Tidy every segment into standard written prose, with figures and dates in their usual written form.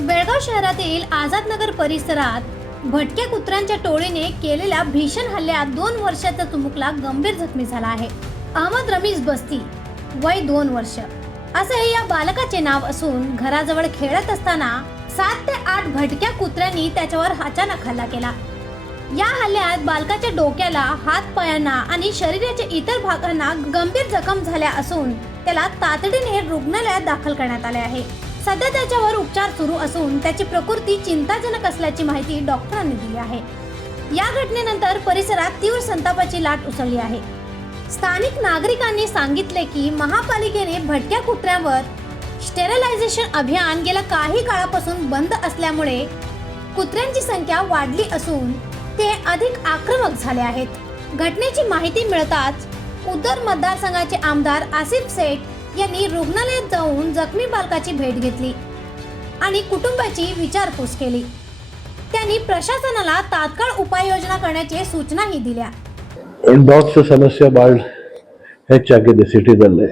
बेळगाव शहरातील आझादनगर परिसरात भटक्या कुत्र्यांच्या टोळीने केलेल्या भीषण हल्ल्यात 2 वर्षाचा चिमुकला गंभीर जखमी झाला आहे. अहमद रमीज बस्ती, वय 2 वर्ष असे या बालकाचे नाव असून घराजवळ खेळत असताना 7 ते 8 भटक्या कुत्र्यांनी त्याच्यावर अचानक हल्ला केला. या हल्ल्यात बालकाच्या डोक्याला, हात पायांना आणि शरीराच्या इतर भागांना गंभीर जखम झाल्या असून त्याला तातडीने रुग्णालयात दाखल करण्यात आले आहे. सध्या त्याच्यावर उपचार सुरू असून त्याची प्रकृती चिंताजनक असल्याची माहिती डॉक्टरांनी दिली आहे. या घटनेनंतर परिसरात तीव्र संतापाची लाट उसळली आहे. स्थानिक नागरिकांनी सांगितले की महापालिकेने भटक्या कुत्र्यांवर स्टेरिलायझेशन अभियान गेल्या काही काळापासून बंद असल्यामुळे कुत्र्यांची संख्या वाढली असून ते अधिक आक्रमक झाले आहेत. घटनेची माहिती मिळताच उत्तर मतदारसंघाचे आमदार आसिफ सेठ यांनी रुग्णालयात जाऊन जखमी बालकाची भेट घेतली आणि कुटुंबाची विचारपूस केली. त्यांनी प्रशासनाला तात्काळ उपाययोजना करण्याची सूचनाही दिल्या. ಡಾಗ್ಸ್ ಸಮಸ್ಯೆ ಭಾಳ ಹೆಚ್ಚಾಗಿದೆ ಸಿಟಿದಲ್ಲಿ.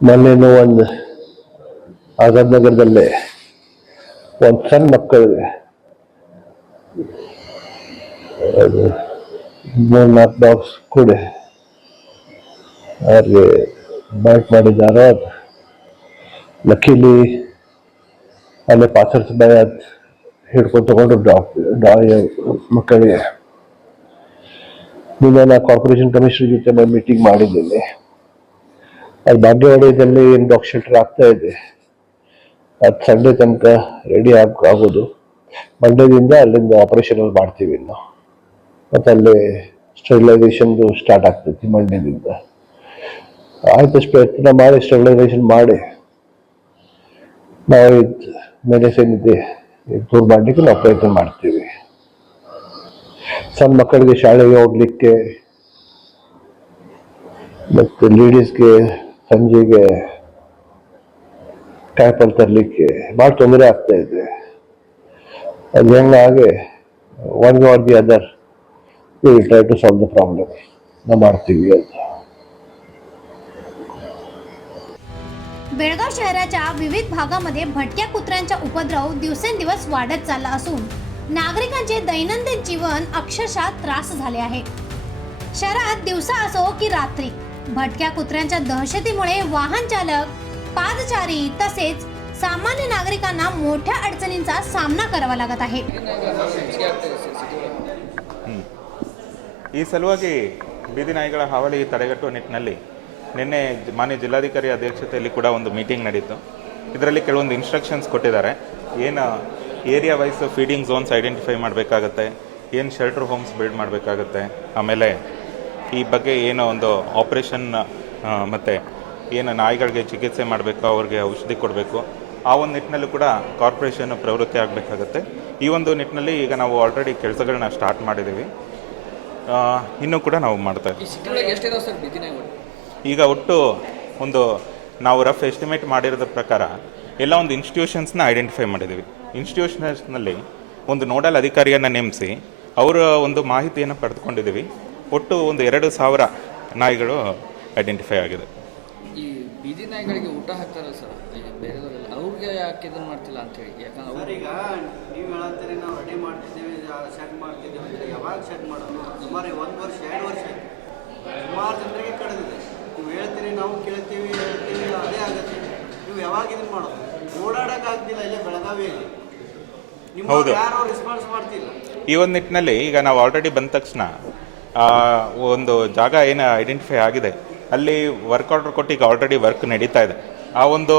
ಮೊನ್ನೆನೂ ಒಂದು ಆಜಾದ್ ನಗರದಲ್ಲೇ ಒಂದು ಸಣ್ಣ ಮಕ್ಕಳಿಗೆ 3-4 ಡಾಗ್ಸ್ ಕೂಡ ಅವ್ರಿಗೆ ಬೈಟ್ ಮಾಡಿದ್ದಾರೆ. ಲಕ್ಕಿಲಿ ಅಲ್ಲೇ ಪಾಸರ್ಸ್ ಬೈ ಹಿಡ್ಕೊಂಡು ತಗೊಂಡು ಡಾಗ್ ಮಕ್ಕಳಿಗೆ ನಿನ್ನೆ ಕಾರ್ಪೊರೇಷನ್ ಕಮಿಷನರ್ ಜೊತೆ ನಾನು ಮೀಟಿಂಗ್ ಮಾಡಿದ್ದೇನೆ. ಅದು ಭಾಗ್ಯವಾಡಿಯಲ್ಲಿ ಏನು ಡಾಗ್ ಶೆಲ್ಟರ್ ಆಗ್ತಾ ಇದೆ, ಅದು ಸಂಡೇ ತನಕ ರೆಡಿ ಆಗೋದು. ಮಂಡ್ಯದಿಂದ ಅಲ್ಲಿಂದ ಆಪರೇಷನಲ್ ಮಾಡ್ತೀವಿ ಇನ್ನು. ಮತ್ತು ಅಲ್ಲಿ ಸ್ಟೆರಿಲೈಸೇಷನ್ದು ಸ್ಟಾರ್ಟ್ ಆಗ್ತೈತಿ ಮಂಡ್ಯದಿಂದ. ಆಯ್ತಷ್ಟು ಪ್ರಯತ್ನ ಮಾಡಿ ಸ್ಟೆರಿಲೈಸೇಷನ್ ಮಾಡಿ ನಾವು ಇದು ಮೆಡಿಸಿನ್ ಇದೆ ದೂರ ಮಾಡಲಿಕ್ಕೆ ನಾವು ಪ್ರಯತ್ನ ಮಾಡ್ತೀವಿ. ಸಣ್ಣ ಮಕ್ಕಳಿಗೆ ಶಾಲೆಗೆ ಹೋಗ್ಲಿಕ್ಕೆ ಮತ್ತು ಲೇಡೀಸ್ಗೆ ಸಂಜೆಗೆ ಟ್ಯಾಪಲ್ ತರಲಿಕ್ಕೆ ಭಾಳ ತೊಂದರೆ ಆಗ್ತಾ ಇದೆ. ಅದು ಹೆಂಗಾಗೆ one or the other we will try to solve the problem. ನಾವು ಮಾಡ್ತೀವಿ ಅಂತ. बेळगाव शहराच्या विविध भागामध्ये भटक्या कुत्र्यांचा उपद्रव दिवसेंदिवस वाढत चालला असून नागरिकांचे दैनंदिन जीवन अक्षरशः त्रास झाले आहे. शहरात दिवसा असो की रात्री भटक्या कुत्र्यांच्या दहशतीमुळे वाहन चालक, पादचारी तसेच सामान्य नागरिकांना मोठ्या अडचणींचा सामना करावा लागत आहे. ಈ ಸಲುವಾಗಿ ಬೀದಿ ನಾಯಿಗಳ ಹಾವಳಿ ತಡೆಗಟ್ಟುವ ನಿಟ್ಟಿನಲ್ಲಿ ನಿನ್ನೆ ಮಾನ್ಯ ಜಿಲ್ಲಾಧಿಕಾರಿ ಅಧ್ಯಕ್ಷತೆಯಲ್ಲಿ ಕೂಡ ಒಂದು ಮೀಟಿಂಗ್ ನಡೀತು. ಇದರಲ್ಲಿ ಕೆಲವೊಂದು ಇನ್ಸ್ಟ್ರಕ್ಷನ್ಸ್ ಕೊಟ್ಟಿದ್ದಾರೆ. ಏನು area wise feeding zones identify ಮಾಡಬೇಕಾಗತ್ತೆ, ಏನು ಶೆಲ್ಟರ್ ಹೋಮ್ಸ್ ಬಿಲ್ಡ್ ಮಾಡಬೇಕಾಗತ್ತೆ, ಆಮೇಲೆ ಈ ಬಗ್ಗೆ ಏನೋ ಒಂದು ಆಪ್ರೇಷನ್ ಮತ್ತು ಏನು ನಾಯಿಗಳಿಗೆ ಚಿಕಿತ್ಸೆ ಮಾಡಬೇಕು, ಅವ್ರಿಗೆ ಔಷಧಿ ಕೊಡಬೇಕು, ಆ ಒಂದು ನಿಟ್ಟಿನಲ್ಲೂ ಕೂಡ ಕಾರ್ಪೊರೇಷನ್ ಪ್ರವೃತ್ತಿ ಆಗಬೇಕಾಗತ್ತೆ. ಈ ಒಂದು ನಿಟ್ಟಿನಲ್ಲಿ ಈಗ ನಾವು ಆಲ್ರೆಡಿ ಕೆಲಸಗಳನ್ನ ಸ್ಟಾರ್ಟ್ ಮಾಡಿದ್ದೀವಿ. ಇನ್ನೂ ಕೂಡ ನಾವು ಮಾಡ್ತಾ ಇದ್ದೀವಿ. ಈಗ ಒಟ್ಟು ಒಂದು ನಾವು ರಫ್ ಎಸ್ಟಿಮೇಟ್ ಮಾಡಿರೋದ್ರ ಪ್ರಕಾರ ಎಲ್ಲ ಒಂದು ಇನ್ಸ್ಟಿಟ್ಯೂಷನ್ಸ್ನ ಐಡೆಂಟಿಫೈ ಮಾಡಿದ್ದೀವಿ. ಇನ್ಸ್ಟಿಟ್ಯೂಷನ್ಸ್ನಲ್ಲಿ ಒಂದು ನೋಡಲ್ ಅಧಿಕಾರಿಯನ್ನು ನೇಮಿಸಿ ಅವರ ಒಂದು ಮಾಹಿತಿಯನ್ನು ಪಡೆದುಕೊಂಡಿದ್ದೀವಿ. ಒಟ್ಟು ಒಂದು 2,000 ನಾಯಿಗಳು ಐಡೆಂಟಿಫೈ ಆಗಿದೆ. ಈ ಬೀದಿ ನಾಯಿಗಳಿಗೆ ಊಟ ಹಾಕ್ತಾರಲ್ಲ ಸರ್, ಬೇರೆದವರೆಲ್ಲ ಅವ್ರಿಗೆ ಯಾಕೆ ಇದನ್ನು ಮಾಡ್ತಿಲ್ಲ ಅಂತೇಳಿ? ಯಾಕಂದ್ರೆ ಈಗ ನೀವು ಹೇಳತ್ತೀರಿ ನಾವು ರೆಡಿ ಮಾಡ್ತಿದ್ದೀವಿ, ಸೆಟ್ ಮಾಡ್ತಿದ್ದೀವಿ ಅಂದರೆ ಯಾವಾಗ ಸೆಟ್ ಮಾಡೋದು? ಸುಮಾರು 1 ವರ್ಷ 2 ವರ್ಷ ಆಯ್ತು. ಸುಮಾರು ಜನರಿಗೆ ಕಳೆದಿದೆ. ನೀವು ಹೇಳ್ತೀರಿ, ನಾವು ಕೇಳ್ತೀವಿ, ಹೇಳ್ತೀವಿ, ಅದೇ ಆಗುತ್ತೆ. ನೀವು ಯಾವಾಗ ಇದನ್ನು ಮಾಡೋದು? ಓಡಾಡೋಕ್ಕಾಗ್ತಿಲ್ಲ ಇಲ್ಲೇ ಬೆಳಗಾವಿಯಲ್ಲಿ. ಹೌದು, ಯಾರು ರೆಸ್ಪಾನ್ಸ್ ಮಾಡ್ತಿಲ್ಲ. ಈ ಒಂದು ನಿಟ್ಟಿನಲ್ಲಿ ಈಗ ನಾವು ಆಲ್ರೆಡಿ ಬಂದ ತಕ್ಷಣ ಒಂದು ಜಾಗ ಏನು ಐಡೆಂಟಿಫೈ ಆಗಿದೆ ಅಲ್ಲಿ ವರ್ಕ್ ಆರ್ಡರ್ ಕೊಟ್ಟು ಈಗ ಆಲ್ರೆಡಿ ವರ್ಕ್ ನಡೀತಾ ಇದೆ. ಆ ಒಂದು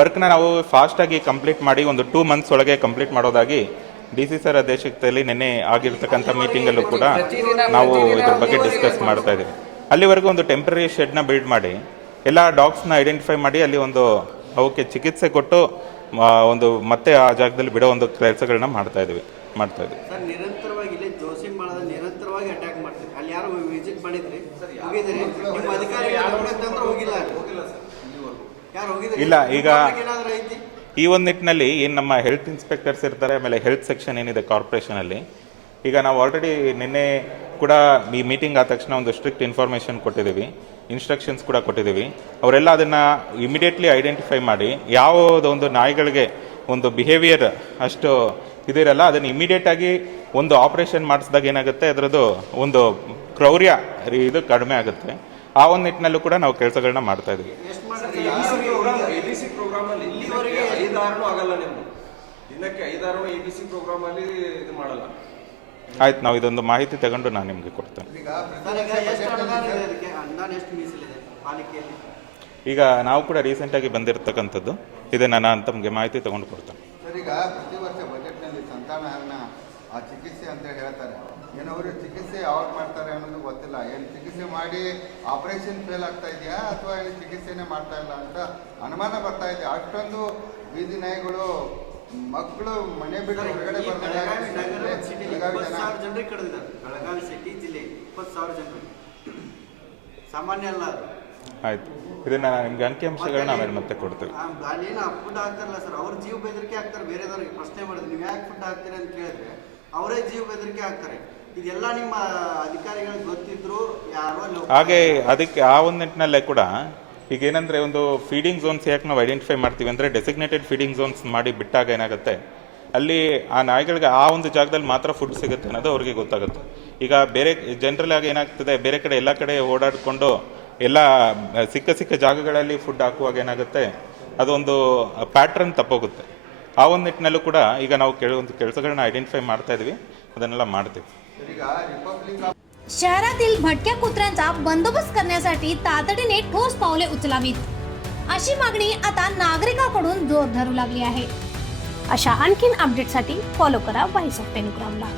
ವರ್ಕ್ನ ನಾವು ಫಾಸ್ಟಾಗಿ ಕಂಪ್ಲೀಟ್ ಮಾಡಿ ಒಂದು 2 ಮಂತ್ಸ್ ಒಳಗೆ ಕಂಪ್ಲೀಟ್ ಮಾಡೋದಾಗಿ DC ಸರ್ ಅಧ್ಯಕ್ಷತೆಯಲ್ಲಿ ನಿನ್ನೆ ಆಗಿರ್ತಕ್ಕಂಥ ಮೀಟಿಂಗಲ್ಲೂ ಕೂಡ ನಾವು ಇದ್ರ ಬಗ್ಗೆ ಡಿಸ್ಕಸ್ ಮಾಡ್ತಾ ಇದ್ದೀವಿ. ಅಲ್ಲಿವರೆಗೂ ಒಂದು ಟೆಂಪ್ರರಿ ಶೆಡ್ನ ಬಿಲ್ಡ್ ಮಾಡಿ ಎಲ್ಲ ಡಾಗ್ಸ್ನ ಐಡೆಂಟಿಫೈ ಮಾಡಿ ಅಲ್ಲಿ ಒಂದು ಅವಕ್ಕೆ ಚಿಕಿತ್ಸೆ ಕೊಟ್ಟು ಒಂದು ಮತ್ತೆ ಆ ಜಾಗದಲ್ಲಿ ಬಿಡೋ ಒಂದು ಕೆಲಸಗಳನ್ನ ಮಾಡ್ತಾ ಇದ್ದೀವಿ. ಸರ್, ನಿರಂತರವಾಗಿ ಇಲ್ಲಿ ಜೋಸಿ ಮಾಡೋದು ನಿರಂತರವಾಗಿ ಅಟ್ಯಾಕ್ ಮಾಡ್ತೀವಿ. ಅಲ್ಲಿ ಯಾರು ವಿಸಿಟ್ ಮಾಡಿದ್ರಿ? ಹೋಗಿದ್ರಿ? ನಿಮ್ಮ ಅಧಿಕಾರಿಗಳು ಹೋಗಿಲ್ಲ? ಯಾರು ಹೋಗಿದ್ರಿ? ಇಲ್ಲ. ಈಗ ಈ ಒಂದು ನಿಟ್ಟಿನಲ್ಲಿ ಏನು ನಮ್ಮ ಹೆಲ್ತ್ ಇನ್ಸ್ಪೆಕ್ಟರ್ಸ್ ಇರ್ತಾರೆ, ಆಮೇಲೆ ಹೆಲ್ತ್ ಸೆಕ್ಷನ್ ಏನಿದೆ ಕಾರ್ಪೊರೇಷನಲ್ಲಿ, ಈಗ ನಾವು ಆಲ್ರೆಡಿ ನಿನ್ನೆ ಕೂಡ ಈ ಮೀಟಿಂಗ್ ಆದ ತಕ್ಷಣ ಒಂದು ಸ್ಟ್ರಿಕ್ಟ್ ಇನ್ಫಾರ್ಮೇಷನ್ ಕೊಟ್ಟಿದ್ದೀವಿ, ಇನ್ಸ್ಟ್ರಕ್ಷನ್ಸ್ ಕೂಡ ಕೊಟ್ಟಿದ್ದೀವಿ. ಅವರೆಲ್ಲ ಅದನ್ನು ಇಮಿಡಿಯೇಟ್ಲಿ ಐಡೆಂಟಿಫೈ ಮಾಡಿ ಯಾವುದೊಂದು ನಾಯಿಗಳಿಗೆ ಒಂದು ಬಿಹೇವಿಯರ್ ಅಷ್ಟು ಇದಿರಲ್ಲ. ಅದನ್ನು ಇಮಿಡಿಯೇಟಾಗಿ ಒಂದು ಆಪ್ರೇಷನ್ ಮಾಡಿಸಿದಾಗ ಏನಾಗುತ್ತೆ, ಅದರದ್ದು ಒಂದು ಕ್ರೌರ್ಯ ಇದು ಕಡಿಮೆ ಆಗುತ್ತೆ. ಆ ಒಂದು ನಿಟ್ಟಿನಲ್ಲೂ ಕೂಡ ನಾವು ಕೆಲಸಗಳನ್ನ ಮಾಡ್ತಾ ಇದ್ದೀವಿ. ಎಷ್ಟು ಮಾಡಿದ್ರೆ ABC ಪ್ರೋಗ್ರಾಮಲ್ಲಿ ಇಲ್ಲಿವರೆಗೆ 5-6 ಆಗಲ್ಲ ನಿಮ್ದು. ದಿನಕ್ಕೆ 5-6 ABC ಪ್ರೋಗ್ರಾಮಲ್ಲಿ ಇದು ಮಾಡಲ್ಲ. ಆಯ್ತು, ನಾವು ಇದೊಂದು ಮಾಹಿತಿ ತಗೊಂಡು ನಾನು ನಿಮಗೆ ಕೊಡ್ತೇನೆ. ಸರ್, ಈಗ ಎಷ್ಟು ಅನುದಾನ ಇದೆ ಅದಕ್ಕೆ? ಅನುದಾನ ಎಷ್ಟು ಮೀಸಲಿದೆ ಪಾಲಿಕೆಯಲ್ಲಿ? ಈಗ ನಾವು ಕೂಡ ರೀಸೆಂಟಾಗಿ ಬಂದಿರತಕ್ಕಂಥದ್ದು ಇದನ್ನು ನಾನು ತಮಗೆ ಮಾಹಿತಿ ತಗೊಂಡು ಕೊಡ್ತೇನೆ. ಸರ್, ಈಗ ಪ್ರತಿ ವರ್ಷ ಬಜೆಟ್ನಲ್ಲಿ ಸಂತಾನಹರಣ ಆ ಚಿಕಿತ್ಸೆ ಅಂತ ಹೇಳ್ತಾರೆ. ಏನವರು ಚಿಕಿತ್ಸೆ ಯಾವಾಗ ಮಾಡ್ತಾರೆ ಅನ್ನೋದು ಗೊತ್ತಿಲ್ಲ. ಏನು ಚಿಕಿತ್ಸೆ ಮಾಡಿ ಆಪರೇಷನ್ ಫೇಲ್ ಆಗ್ತಾ ಇದೆಯಾ ಅಥವಾ ಏನು ಚಿಕಿತ್ಸೆನೇ ಮಾಡ್ತಾ ಇಲ್ಲ ಅಂತ ಅನುಮಾನ ಬರ್ತಾ ಇದೆ. ಅಷ್ಟೊಂದು ಬೀದಿ ನಾಯಿಗಳು ಮಕ್ಕಳು ಮನೆ ಬಿಟ್ಟು ಹೊರಗಡೆ ಬೆಳಗಾವಿ ನಗರ ಸಿಟಿ ಬೆಳಗಾವಿ 20,000 ಜನರಿಗೆ ಕಳೆದಿದ್ದಾರೆ. ಬೆಳಗಾವಿ ಸಿಟಿ ಜಿಲ್ಲೆ 20,000 ಜನರಿಗೆ ಸಾಮಾನ್ಯ ಅಲ್ಲ ಅದು. ಆಯಿತು, ಇದನ್ನು ನಾನು ನಿಮಗೆ ಅಂಕಿಅಂಶಗಳನ್ನ ಆಮೇಲೆ ಮತ್ತೆ ಕೊಡ್ತೇವೆ. ಅಲ್ಲೇನು ಫುಡ್ ಹಾಕ್ತಾರಲ್ಲ ಸರ್, ಅವ್ರ ಜೀವ ಬೆದರಿಕೆ ಹಾಕ್ತಾರೆ. ಬೇರೆದವ್ರಿಗೆ ಪ್ರಶ್ನೆ ಮಾಡಿದ್ರೆ ನೀವು ಯಾಕೆ ಫುಡ್ ಹಾಕ್ತೀರಿ ಅಂತ ಕೇಳಿದ್ರೆ ಅವರೇ ಜೀವ ಬೆದರಿಕೆ ಹಾಕ್ತಾರೆ. ಇದೆಲ್ಲ ನಿಮ್ಮ ಅಧಿಕಾರಿಗಳಿಗೆ ಗೊತ್ತಿದ್ರು ಯಾರೋ ಹಾಗೆ ಅದಕ್ಕೆ ಆ ಒಂದು ನಿಟ್ಟಿನಲ್ಲೇ ಕೂಡ ಈಗ ಏನಂದರೆ, ಒಂದು ಫೀಡಿಂಗ್ ಝೋನ್ಸ್ ಯಾಕೆ ನಾವು ಐಡೆಂಟಿಫೈ ಮಾಡ್ತೀವಿ ಅಂದರೆ, ಡೆಸಿಗ್ನೇಟೆಡ್ ಫೀಡಿಂಗ್ ಝೋನ್ಸ್ ಮಾಡಿ ಬಿಟ್ಟಾಗ ಏನಾಗುತ್ತೆ, ಅಲ್ಲಿ ಆ ನಾಯಿಗಳಿಗೆ ಆ ಒಂದು ಜಾಗದಲ್ಲಿ ಮಾತ್ರ ಫುಡ್ ಸಿಗುತ್ತೆ ಅನ್ನೋದು ಅವ್ರಿಗೆ ಗೊತ್ತಾಗುತ್ತೆ. ಈಗ ಬೇರೆ ಜನರಲ್ ಆಗಿ ಏನಾಗ್ತದೆ, ಬೇರೆ ಕಡೆ ಎಲ್ಲ ಕಡೆ ಓಡಾಡಿಕೊಂಡು ಎಲ್ಲ ಸಿಕ್ಕ ಜಾಗಗಳಲ್ಲಿ ಫುಡ್ ಹಾಕುವಾಗ ಏನಾಗುತ್ತೆ, ಅದೊಂದು ಪ್ಯಾಟ್ರನ್ ತಪ್ಪೋಗುತ್ತೆ. ಆ ಒಂದು ನಿಟ್ಟಿನಲ್ಲೂ ಕೂಡ ಈಗ ನಾವು ಕೆಲವೊಂದು ಕೆಲಸಗಳನ್ನ ಐಡೆಂಟಿಫೈ ಮಾಡ್ತಾ ಇದ್ವಿ, ಅದನ್ನೆಲ್ಲ ಮಾಡ್ತೀವಿ. ಈಗ रिपब्लिक शहरातील भटक्या कुत्र्यांचा बंदोबस्त करण्यासाठी तातडीने ठोस पावले उचलावीत अशी मागणी आता नागरिकांकडून जोर धरू लागली आहे. अशा आणखीन अपडेटसाठी फॉलो करा व्हॉइस ऑफ टेलिग्रामला.